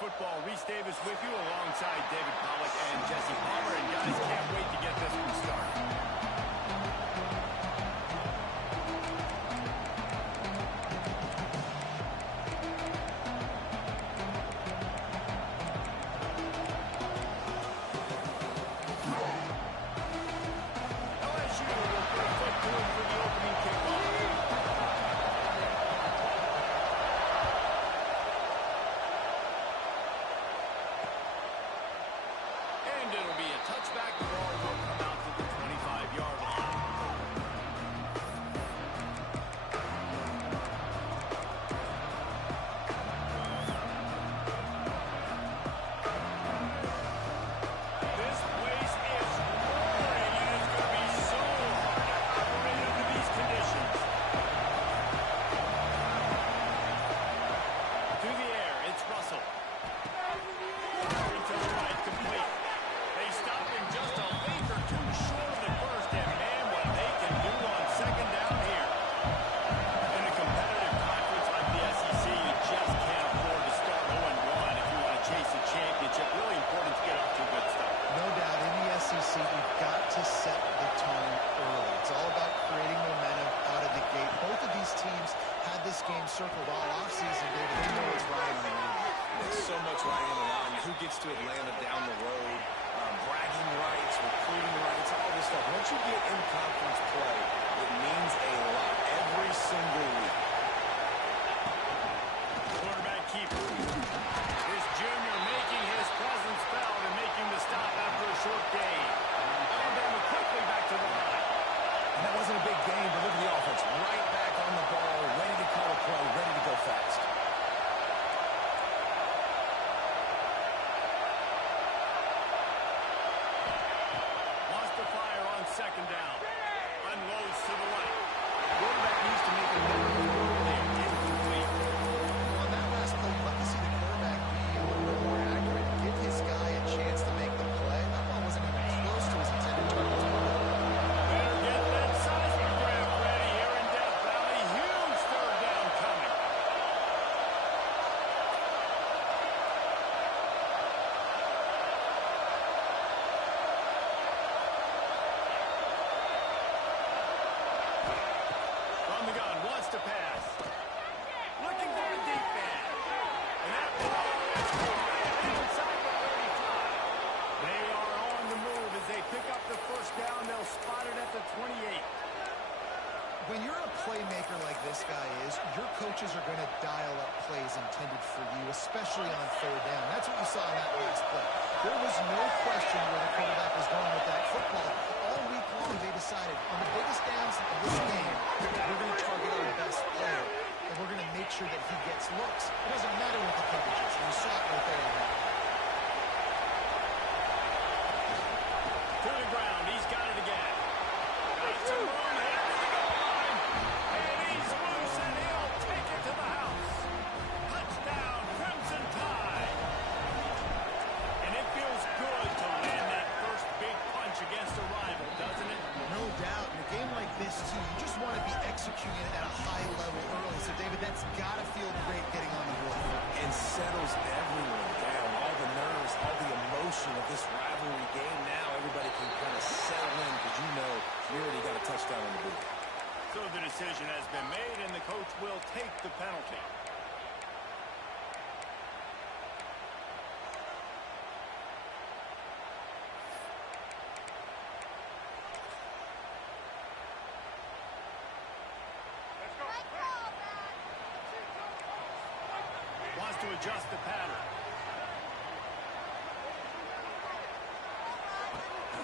Football. Reese Davis with you alongside David Pollack and Jesse Palmer. And guys, can't wait to get this one started. LSU will put a foot to it for the opening kickoff. And it'll be a touchback. The ball will come out to the 25-yard line. This place is roaring. It is going to be so hard to operate under these conditions. Through the air, it's Russell. To the right, complete. They stop him just a leap or two short of the first, and man, what they can do on second down here. In a competitive conference like the SEC, you just can't afford to start 0-1 if you want to chase a championship. Really important to get off to a good start. No doubt, in the SEC, you've got to set the tone early. It's all about creating momentum out of the gate. Both of these teams had this game circled all offseason, David. They know what's riding on the line. There's so much riding on the line. Who gets to Atlanta down the road, bragging rights, recruiting rights, all this stuff. Once you get in conference play, it means a lot every single week. Quarterback keeper. This junior making his presence felt and making the stop after a short gain. Alabama quickly back to the line. And that wasn't a big gain, but look at the offense. Right back on the ball, ready to call a play, ready to go fast. Wants to fire on second down. Unloads to the right. Quarterback needs to make a better throw there. Incomplete. On that last play, you'd like to see the quarterback be a little bit more accurate. Give his guy a chance to make the play. That ball wasn't even close to his intended target. Better get that seismograph ready here in Death Valley. Huge third down coming. From the gun, wants to pass. Looking for a deep man. And that ball is caught inside the 35. They are on the move as they pick up the first down. They'll spot it at the 28. When you're a playmaker like this guy is, your coaches are going to dial up plays intended for you, especially on third down. That's what you saw in that last play. There was no question where the quarterback was going with that football. All week long, they decided on the biggest downs of this game, we're going to target our best player, and we're going to make sure that he gets looks. It doesn't matter what the coverage is. You saw it right there. To the ground. He's got it again. Got some room here to the goal line. And he's loose, and he'll take it to the house. Touchdown, Crimson Tide. And it feels good to land that first big punch against a rival, doesn't it? No doubt. In a game like this, too, you just want to be executing at a high level early. So, David, that's got to feel great getting on the board. And settles everyone down. All the nerves, all the emotion of this rivalry game now. Everybody can kind of settle in because you know you already got a touchdown on the board. So the decision has been made, and the coach will take the penalty. Wants to adjust the pattern.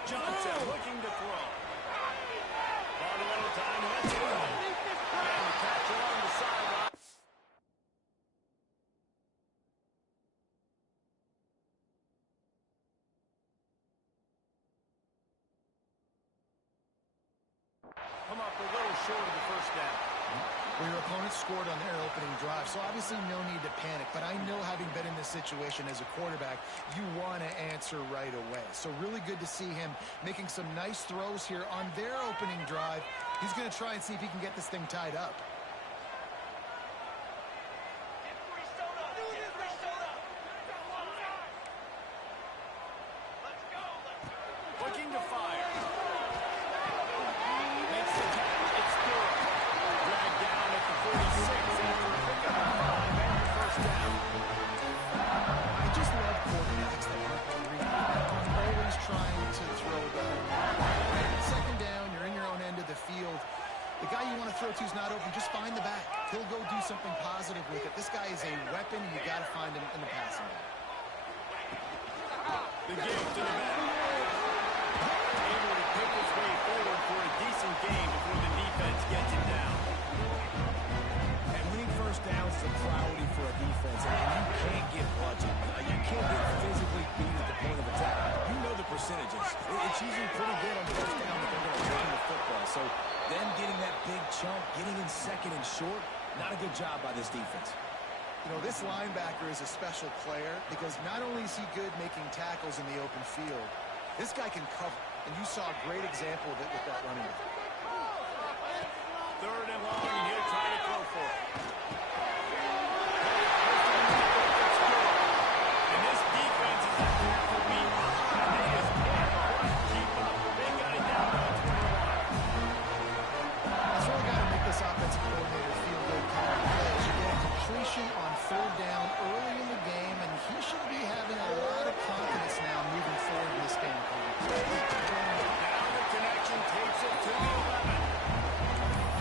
Johnson looking to throw. Bought a little time. Let's go. And the catch along the sideline. Come up a little short of the first down. Well, your opponent scored on their opening drive, so obviously no need to panic. But I know, having been in this situation as a quarterback, you want to answer right away. So really good to see him making some nice throws here on their opening drive. He's going to try and see if he can get this thing tied up. with it. This guy is a weapon. You got to find him in the passing game. The give to the back. Able to pick his way forward for a decent gain before the defense gets him down. And winning first downs is a priority for a defense, and you can't get bludgeoned. You can't get physically beat at the point of attack. You know the percentages. It's usually pretty good on first down that they're going to run the football. So them getting that big chunk, getting in second and short, not a good job by this defense. You know, this linebacker is a special player because not only is he good making tackles in the open field, this guy can cover. And you saw a great example of it with that running back. Third and long, and he'll try to throw for it. And this defense is out there for me. They just can't quite keep up. They got it down to 21. That's really got to make this offensive coordinator feel good calling plays. You get a completion on third down early in the game, and he should be having a lot of confidence now moving forward in this game. Now the connection takes it to the 11.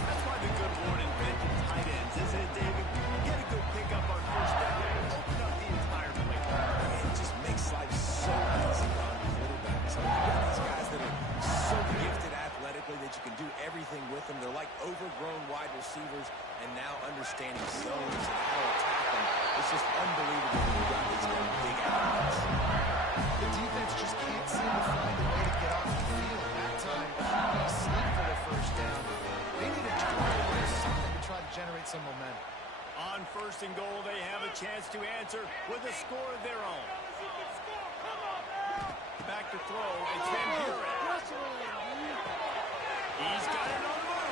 That's why the good Lord invented tight ends, isn't it, David? Get a good pickup on first down and open up the entire play. It just makes life so easy on quarterbacks. I mean, you got these guys that are so gifted athletically that you can do everything with them. They're like overgrown wide receivers, and now understanding zones and how to attack them. It's just unbelievable when you got these kind of big athletes. The defense just can't seem to find a way to get off the field. That time, they sleep for their first down. They need a turnover or something to try to generate some momentum. On first and goal, they have a chance to answer with a score of their own. Back to throw, it's Van Buren. He's got it on the move.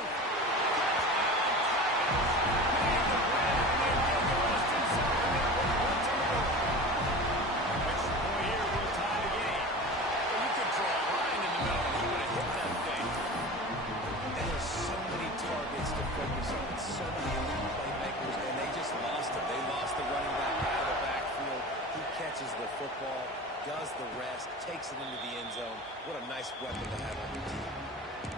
Focus on so many elite playmakers, and they just lost it. They lost the running back out of the backfield. He catches the football, does the rest, takes it into the end zone. What a nice weapon to have on your team.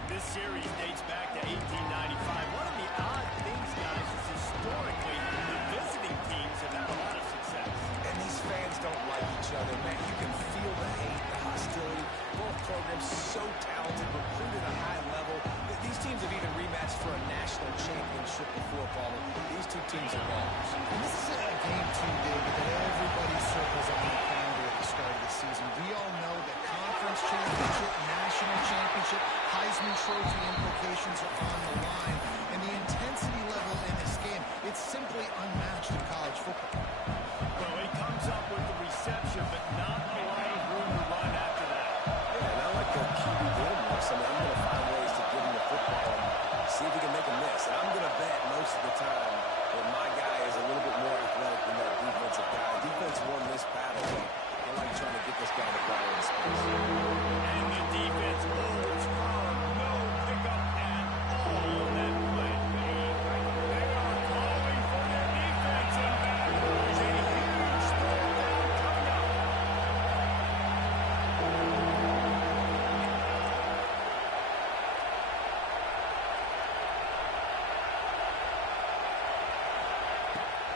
This series dates back to 1895. One of the odd things, guys, is historically the visiting teams have had a lot of success. And these fans don't like each other, man. You can feel the hate, the hostility. Both programs so talented, recruited at a high level. These teams have even rematched for a national championship before, Bama. These two teams are ballers. And this is a game, too, David, that everybody circles on the calendar at the start of the season. We all know that conference championship, national championship, Heisman Trophy implications are on the line. And the intensity level in this game, it's simply unmatched in college football. Well, he comes up with the reception, but not a lot of room to run after that. Yeah, and I like the QB doing this. I mean, I'm going to find ways to get him the football and see if he can make a miss. And I'm going to bet most of the time that my guy is a little bit more athletic than that defensive guy. Defense won this battle, but I like trying to get this guy the ball in space. And the defense holds firm. No pickup at all on that play. They are calling for their defense in Baton Rouge. A huge third down coming up.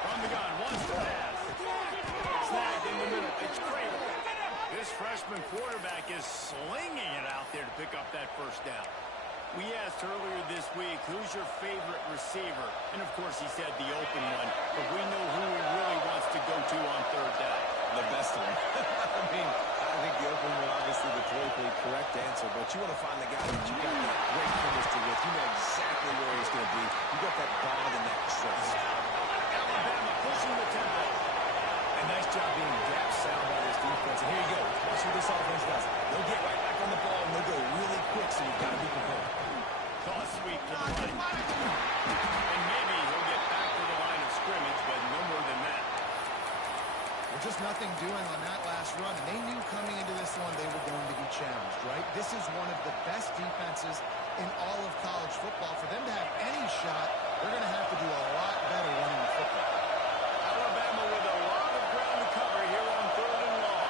From the gun, wants to pass. Snagged in the middle. It's Craven. This freshman quarterback is slinging it out there to pick up that first down. We asked earlier this week, who's your favorite receiver? And, of course, he said the open one. But we know who he really wants to go to on third down. The best one. I mean, I think the open one, obviously the politically correct answer, but you want to find the guy that you got that great chemistry with. You know exactly where he's going to be. You got that bond and that trust. Alabama pushing the tempo. A nice job being gap sound by this defense. And here you go. Watch what this offense does. They'll get right back on the ball, and they'll go really quick, so you've got to be prepared. Toss sweep to the right. And maybe he'll get back to the line of scrimmage, but no more than that. There's just nothing doing on that last run, and they knew coming into this one they were going to be challenged, right? This is one of the best defenses in all of college football. For them to have any shot, they're going to have to do a lot better running the football. Alabama with a lot of ground to cover here on third and long.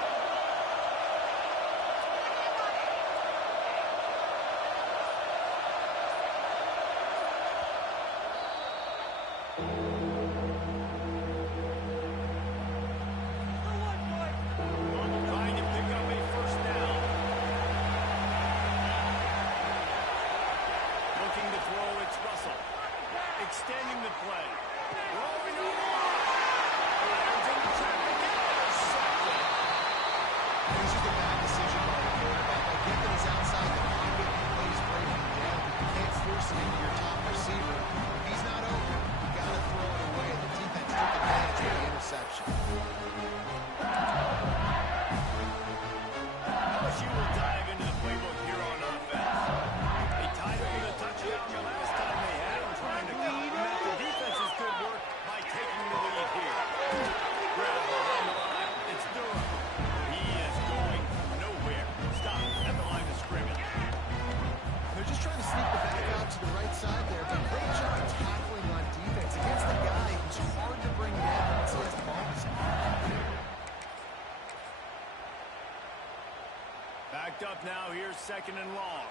picked up now. Here's 2nd and long.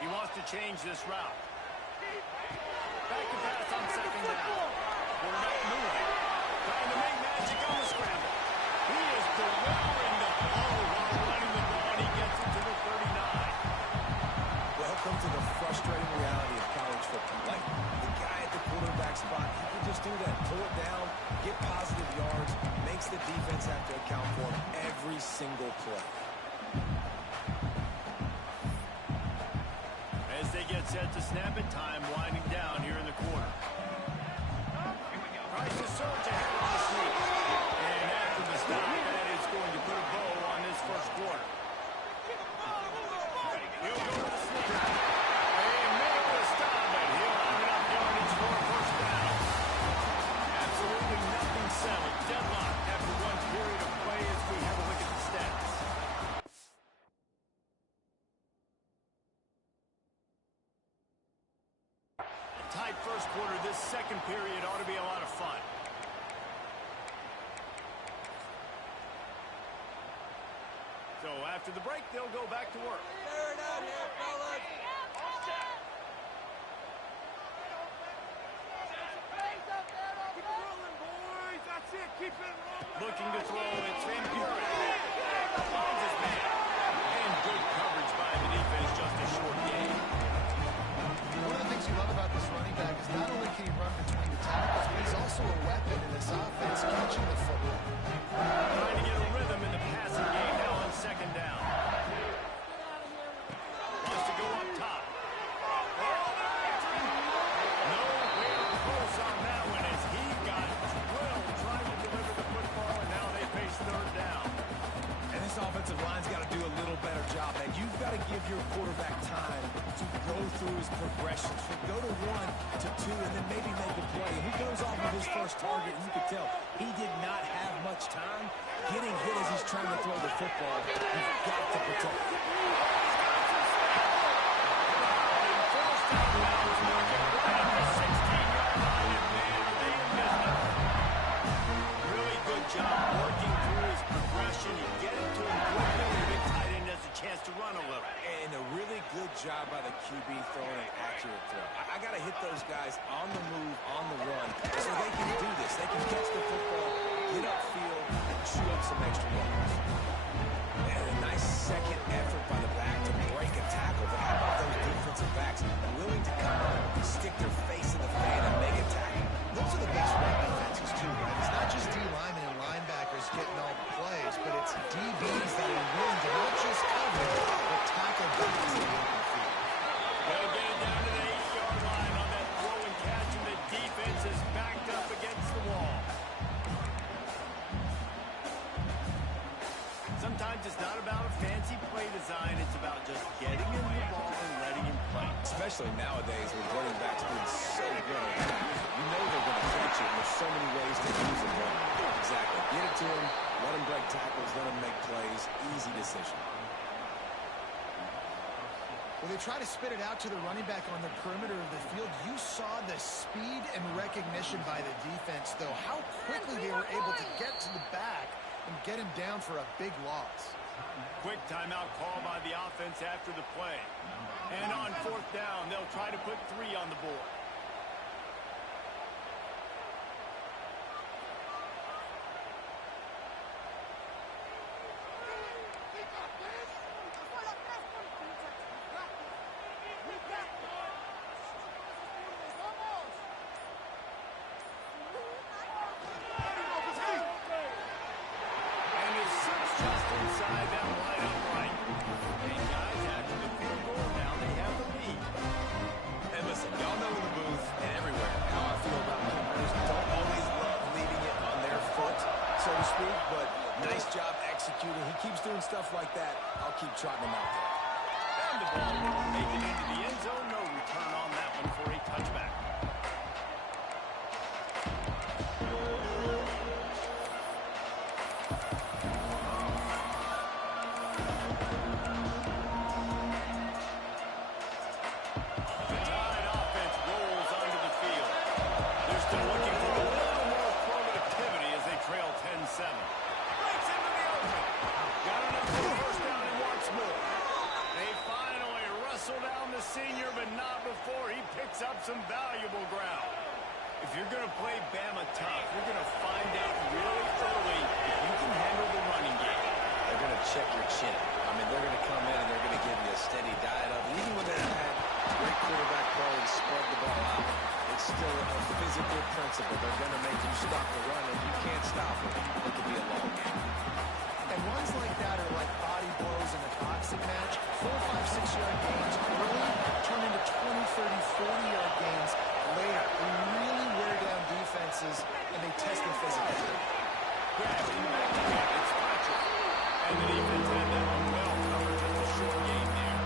He wants to change this route. Back to pass on 2nd down. Quarterback moving. Trying to make magic on the scramble. He is devouring the ball while running the ball, and he gets it to the 39. Welcome to the frustrating reality of college football. Like, the guy at the quarterback spot, he can just do that. Pull it down, get positive yards, makes the defense have to account for him every single play. As they get set to snap it, time winding down here in the quarter. Tries to surge ahead on the sneak. And after the stop, that is going to put a bow on this first quarter. He'll go to the sneak. They may able to stop, but he'll have enough yardage for a first down. Absolutely nothing settled. Deadlock after one period of play as we have a look at the stats. Tight first quarter. This second period ought to be a lot of fun. So after the break, they'll go back to work. Clear it out here, fellas. Keep it rolling, boys. That's it. Keep it rolling. Looking to throw. It's Van Buren. Finds his man. And good coverage by the defense. Just a short game. One of the things you love about this running back is not only can he run between the tackles, but he's also a weapon in this offense, catching the football. Trying to get a rhythm in the passing game now on 2nd down. Wants to go up top. Nowhere close on that one as he got drilled trying to deliver the football, and now they face 3rd down. And this offensive line's got to do a little better job. And you've got to give your quarterback time to go through his progressions. From go to 1 to 2 and then maybe make a play. And he goes off of his first target, and you can tell he did not have much time. Getting hit as he's trying to throw the football, you've got to protect him. Really good job working through his progression. You get it to him quickly, and the tight end has a chance to run a little. And a really good job by the QB throwing an accurate throw. I got to hit those guys on the move, on the run, so they can do this. They can catch the football, get upfield, and chew up some extra yards. And a nice second effort by the back to break a tackle. But how about those defensive backs willing to come up, stick their face in the fan, and make a tackle? Those are the best run defenses, too, right? It's not just D linemen and linebackers getting all the plays, but it's DBs that are willing to not just cover, but tackle guys in the open field. They'll get it down to the 8-yard line on that throw and catch, and the defense is backed up against the wall. Sometimes it's not about a fancy play design. It's about just getting him the ball and letting him play. Especially nowadays with running backs being so good. You know they're going to catch it, and there's so many ways to use it. Exactly. Get it to him, let him break tackles, let him make plays. Easy decision. When they try to spit it out to the running back on the perimeter of the field, you saw the speed and recognition by the defense, though. How quickly they were able to get to the back and get him down for a big loss. Quick timeout call by the offense after the play. And on 4th down, they'll try to put 3 on the board. And his six just inside that line upright. And guys, after the field goal, now they have the lead. And listen, y'all know in the booth and everywhere how I feel about kickers. Don't always love leaving it on their foot, so to speak, but nice job executing. He keeps doing stuff like that. I'll keep trotting him out there. And the ball won't make it into the end zone. No return on that one for a touchback. The Tide offense rolls onto the field. They're still looking for a little more productivity as they trail 10-7. valuable ground. If you're going to play Bama tough, you're going to find out really early if you can handle the running game. They're going to check your chin. I mean, they're going to come in and they're going to give you a steady diet of it. Even when they've had great quarterback play and spread the ball out, it's still a physical principle. They're going to make you stop the run. If you can't stop it, it could be a long game. And runs like that are like body blows in a boxing match. 4, 5, 6-yard gains early turn into 20, 30, 40-yard gains later. They really wear down defenses, and they test their physicality. Grabbing back again, it's Patrick. And the defense had that one well covered. Just a short game there.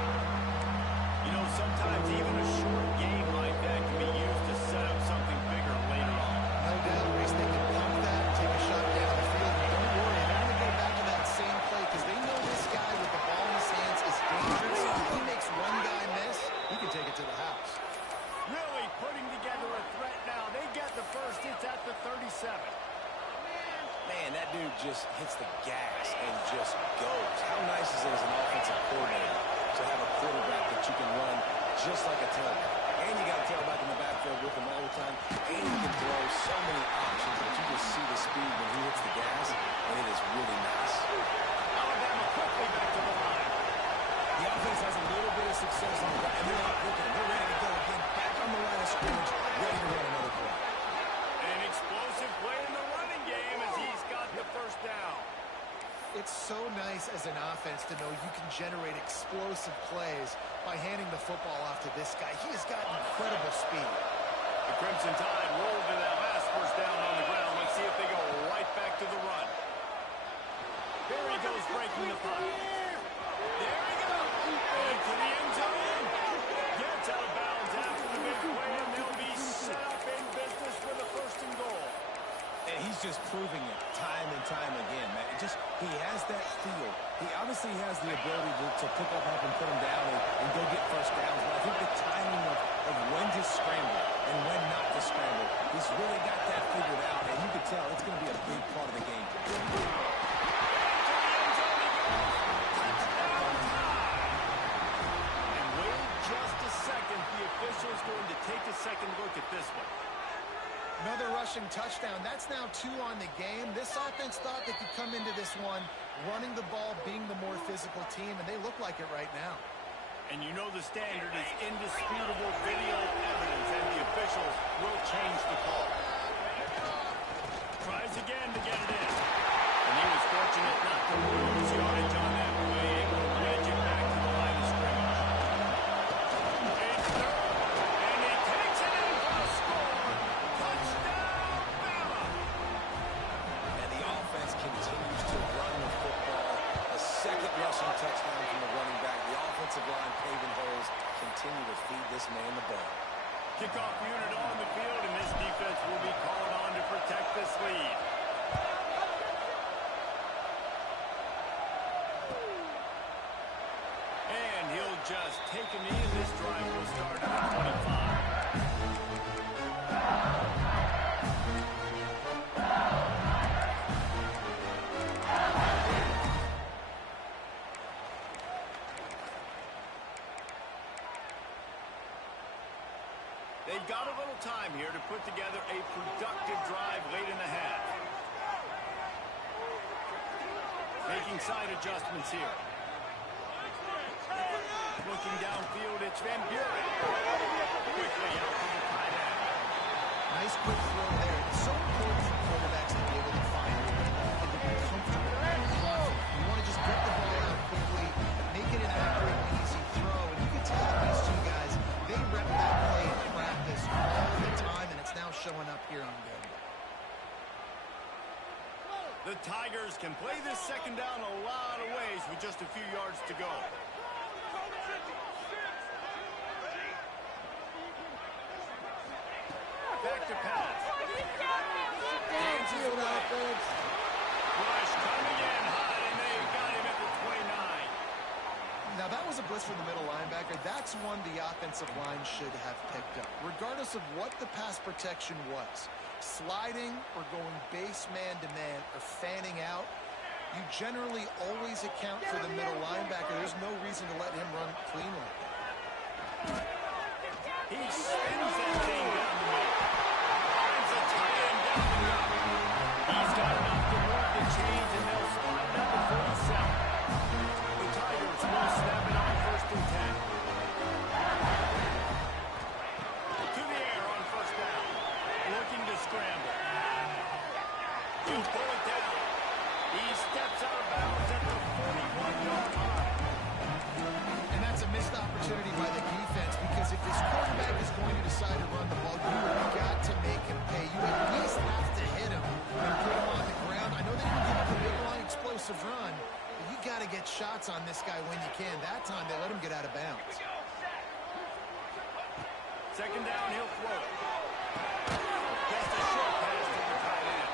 You know, sometimes even a short game like that can be used to set up something bigger later on. No doubt, Reese, they can pump that, take a shot down the field, and don't worry, they're going to go back to that same play because they know this guy with the ball in his hands is dangerous. If he makes one guy miss, he can take it to the house. Really putting together a threat now. They get the first. It's at the 37. Man, that dude just hits the gas and just goes. How nice is it as an offensive coordinator to have a quarterback that you can run just like a tailback? And you got a tailback in the backfield with him all the time. And you can throw so many options that you just see the speed when he hits the gas, and it is really nice. Alabama quickly back to the line. The offense has a little bit of success on the ground, and they're not looking. They're ready to go again. Back on the line of scrimmage, ready to run another play. An explosive play in the running game as he's got the first down. It's so nice as an offense to know you can generate explosive plays by handing the football off to this guy. He has got incredible speed. The Crimson Tide rolled to that last first down on the ground. Let's see if they go right back to the run. There he goes, breaking the punt. There he goes. Into the end zone. Gets out of bounds after the big play, and they'll be set up in business for the first and goal. And he's just proving it time and time again, man. He has that feel. He obviously has the ability to pick up, help, and put him down and go get first downs. But I think the timing of when to scramble and when not to scramble, he's really got that figured out. And you can tell it's going to be a big part of the game. And wait just a second. The official's going to take a second look at this one. Another rushing touchdown. That's now 2 on the game. This offense thought they could come into this one running the ball, being the more physical team, and they look like it right now. And you know the standard is indisputable video evidence, and the officials will change the call. Tries again to get it in. And he was fortunate not to lose yardage on that play, able to wedge it back to the line of scrimmage. It's third, and he takes it in for a score. Touchdown, Bama! And the offense continues to run the football. A second rushing touchdown from the running back. The offensive line paving holes continue to feed this man the ball. Kickoff unit on the field, and this defense will be called on to protect this lead. And he'll just take a knee, and this drive will start at the 25. They've got a little time here to put together a productive drive late in the half. Making side adjustments here. Looking downfield, it's Van Buren. Quickly out to the tight end. Nice quick throw there. It's so important for quarterbacks to be able to find a rhythm and to be comfortable. You want to just get the ball out quickly, make it an accurate, easy throw. And you can tell these two guys, they rep that play in practice all the time, and it's now showing up here on game. The Tigers can play this second down a lot of ways with just a few yards to go. Back to pass. Hands his way. Rush coming in high, and they've got him at the 29. Now, that was a blitz from the middle linebacker. That's one the offensive line should have picked up, regardless of what the pass protection was. Sliding or going base man-to-man or fanning out, you generally always account for the middle linebacker. There's no reason to let him run clean like that. He spins that thing down the middle. Finds the tight end down the gut. He's got enough to move the chains, and they'll slide down to 47. The Tigers will snap it on 1st and 10. To the air on 1st down. Looking to scramble. He'll pull it down. He steps out of bounds at the 41-yard line. And that's a missed opportunity by the defense, because if this quarterback is going to decide to run the ball, you have got to make him pay. You at least have to hit him and put him on the ground. I know they can give up a big line explosive run, but you got to get shots on this guy when you can. That time they let him get out of bounds. 2nd down, he'll throw it. Just a short pass to the tight end.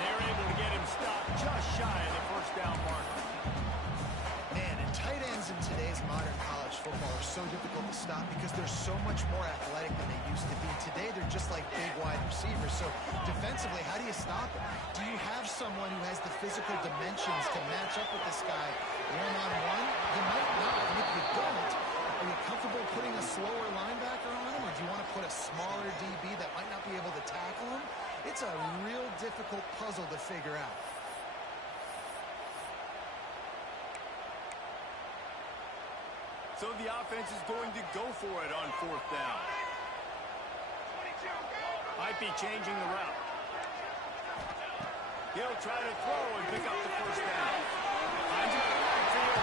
They're able to get him stopped just shy of the 1st down marker. Man, and tight ends in today's modern college football are so difficult to stop because they're so much more athletic than they used to be. Today, they're just like big wide receivers. So defensively, how do you stop them? Do you have someone who has the physical dimensions to match up with this guy one-on-one? You might not. And if you don't, are you comfortable putting a slower linebacker on him, or do you want to put a smaller DB that might not be able to tackle him? It's a real difficult puzzle to figure out. So the offense is going to go for it on 4th down. Might be changing the route. He'll try to throw and pick up the 1st down. Finds him in the backfield.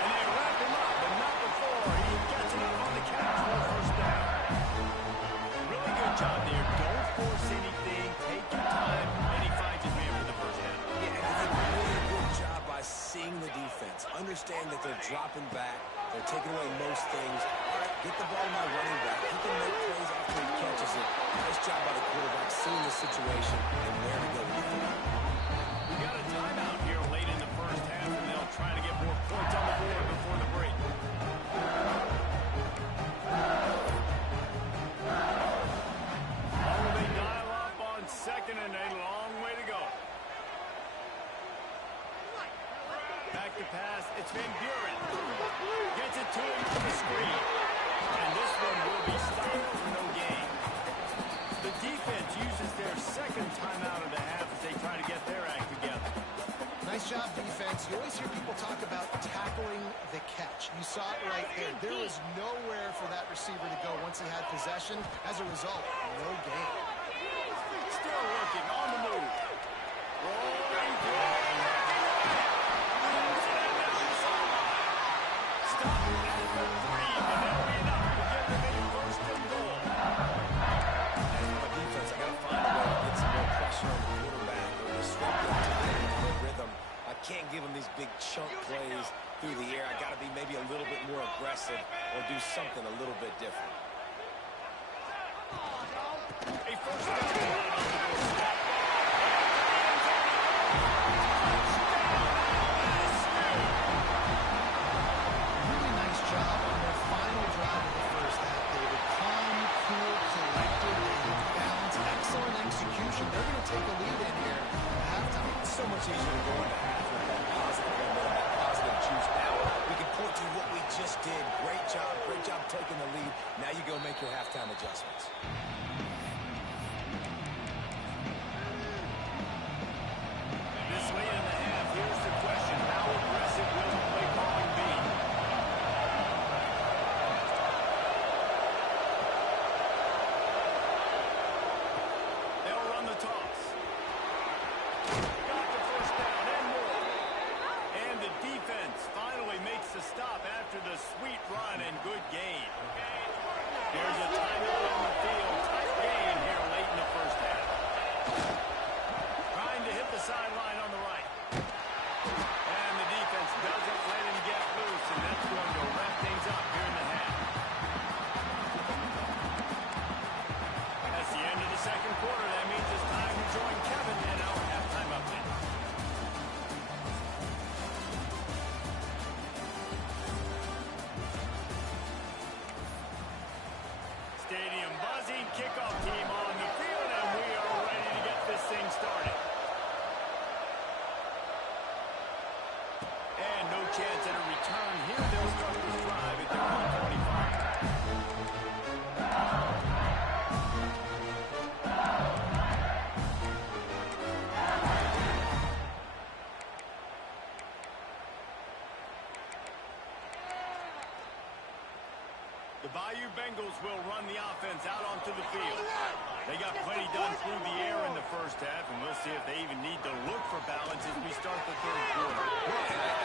And they wrap him up, but not before he gets enough on the catch for a 1st down. Really good job there. Don't force anything. Take your time. And he finds his man for the 1st down. Yeah, and he did a really good job by seeing the defense. Understand that they're dropping back. They're taking away most things. All right, get the ball to my running back. He can make plays after he catches it. Nice job by the quarterback seeing the situation and where to go with the ball. We got a timeout here late in the 1st half, and they'll try to get more points on the board before the break. Oh, they dial up on 2nd and a long way to go. Back to pass. It's Van Buren. Gets it to him on the screen. And this one will be stopped for no gain. The defense uses their 2nd timeout of the half as they try to get their act together. Nice job, defense. You always hear people talk about tackling the catch. You saw it right there. There was nowhere for that receiver to go once he had possession. As a result, no gain. Still working on the move. Rolling through. Stop at the 3, but that'll be enough to get them a 1st and goal. And my defense, I got to find a way to get some more pressure on the quarterback or disrupt the time and the rhythm. I can't give him these big chunk plays through the air. I got to be maybe a little bit more aggressive or do something a little bit different. A 1st down. Really nice job on their final drive of the 1st half, David. Calm, cool, collected, and balanced. Excellent execution. They're going to take a lead in here at halftime. It's so much easier to go into half with that positive momentum, that positive juice. Now we can point to what we just did. Great job taking the lead. Now you go make your halftime adjustments. This late in the half, here's the question. How aggressive will the play calling be? They'll run the toss. Got the 1st down and more. And the defense finally makes the stop after the sweet run and good gain. There's a timeout on the field. Tight game here late in the 1st half. Trying to hit the sideline on the right. And the defense doesn't let him get loose, and that's going to wrap things up here in the half. That's the end of the 2nd quarter. That means it's time to join Kevin in our halftime update. Stadium buzzing, kickoff team on the field, and we are ready to get this thing started. And no chance at a return here. They'll start this drive at their own 25. Bengals will run the offense out onto the field. They got plenty done through the air in the first half, and we'll see if they even need to look for balance as we start the third quarter.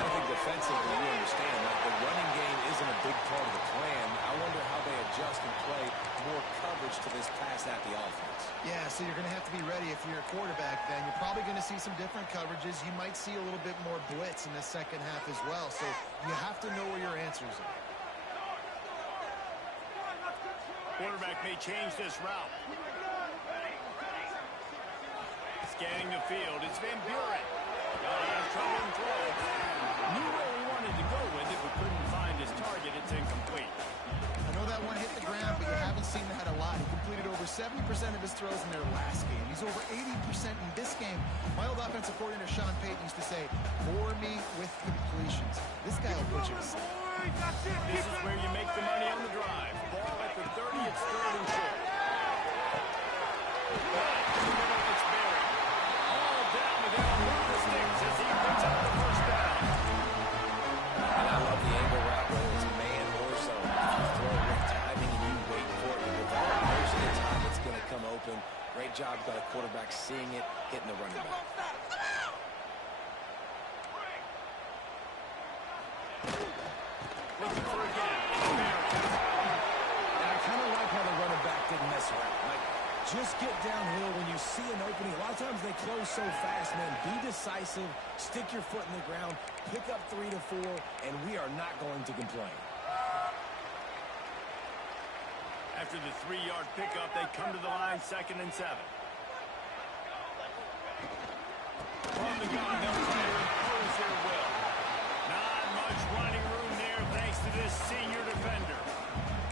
I think defensively, you understand that the running game isn't a big part of the plan. I wonder how they adjust and play more coverage to this pass-happy offense. Yeah, so you're going to have to be ready if you're a quarterback then. You're probably going to see some different coverages. You might see a little bit more blitz in the second half as well. So you have to know where your answers are. Quarterback may change this route. Scanning the field, it's Van Buren. Got out of trouble and throw. Knew where he wanted to go with it, but couldn't find his target. It's incomplete. I know that one hit the ground, but you haven't seen that a lot. He completed over 70% of his throws in their last game. He's over 80% in this game. My old offensive coordinator, Sean Payton, used to say, bore me with completions. This guy will put you to sleep. This is where you make the money on the drive. Ball at the 30, it's third and short. It's buried. All down to there on one of the sticks as he picks up the first down. And I love the angle route, whether it's man or zone. You throw it with timing and you wait for it to develop. Most of the time it's going to come open. Great job by the quarterback seeing it, hitting the running back. Looking for a gap. And I kind of like how the running back didn't mess around. Like, just get downhill when you see an opening. A lot of times they close so fast, man. Be decisive, stick your foot in the ground, pick up 3 to 4, and we are not going to complain. After the 3-yard pickup, they come to the line, 2nd and 7. From the gun, they'll try to impose their will. Not much running room there thanks to this senior defender.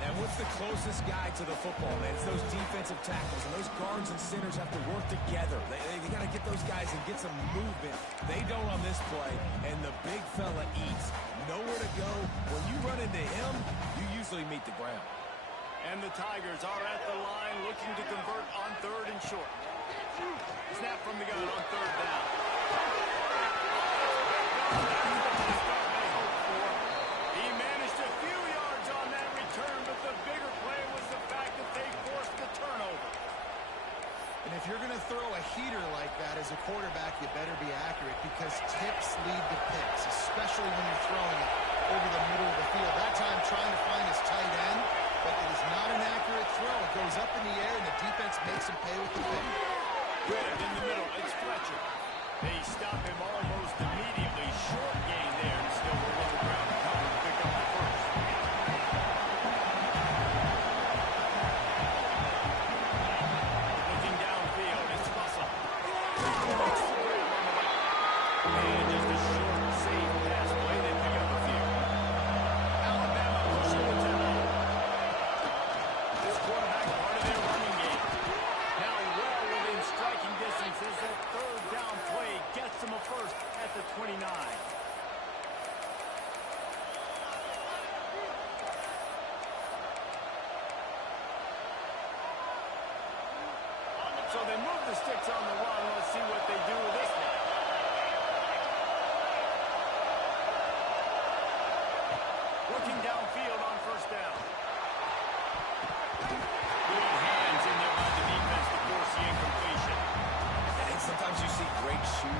And what's the closest guy to the football, man? It's those defensive tackles, and those guards and centers have to work together. They got to get those guys and get some movement. They don't on this play, and the big fella eats. Nowhere to go. When you run into him, you usually meet the ground. And the Tigers are at the line looking to convert on 3rd and short. Snap from the gun on 3rd down. He managed a few yards on that return, but the bigger play was the fact that they forced the turnover. And if you're going to throw a heater like that as a quarterback, you better be accurate because tips lead to picks, especially when you're throwing it over the middle of the field. That time trying to find his tight end, but it is not an accurate throw. It goes up in the air, and the defense makes him pay with the pick. Good in the middle. It's Fletcher. They stop him almost immediately. Short gain there, and still will on the ground to cover to pick up the first. Looking downfield, it's Russell. And just a short, safe pass play. They pick up a few. Alabama pushing the tempo. This quarterback part of their running game. Now well within striking distance as that 3rd down play gets them a first at the 29. So they move the sticks on the run. Let's see what they do with this one. Working downfield on 1st down. Good hands in there by the defense to force the incompletion. And sometimes you see great shoes.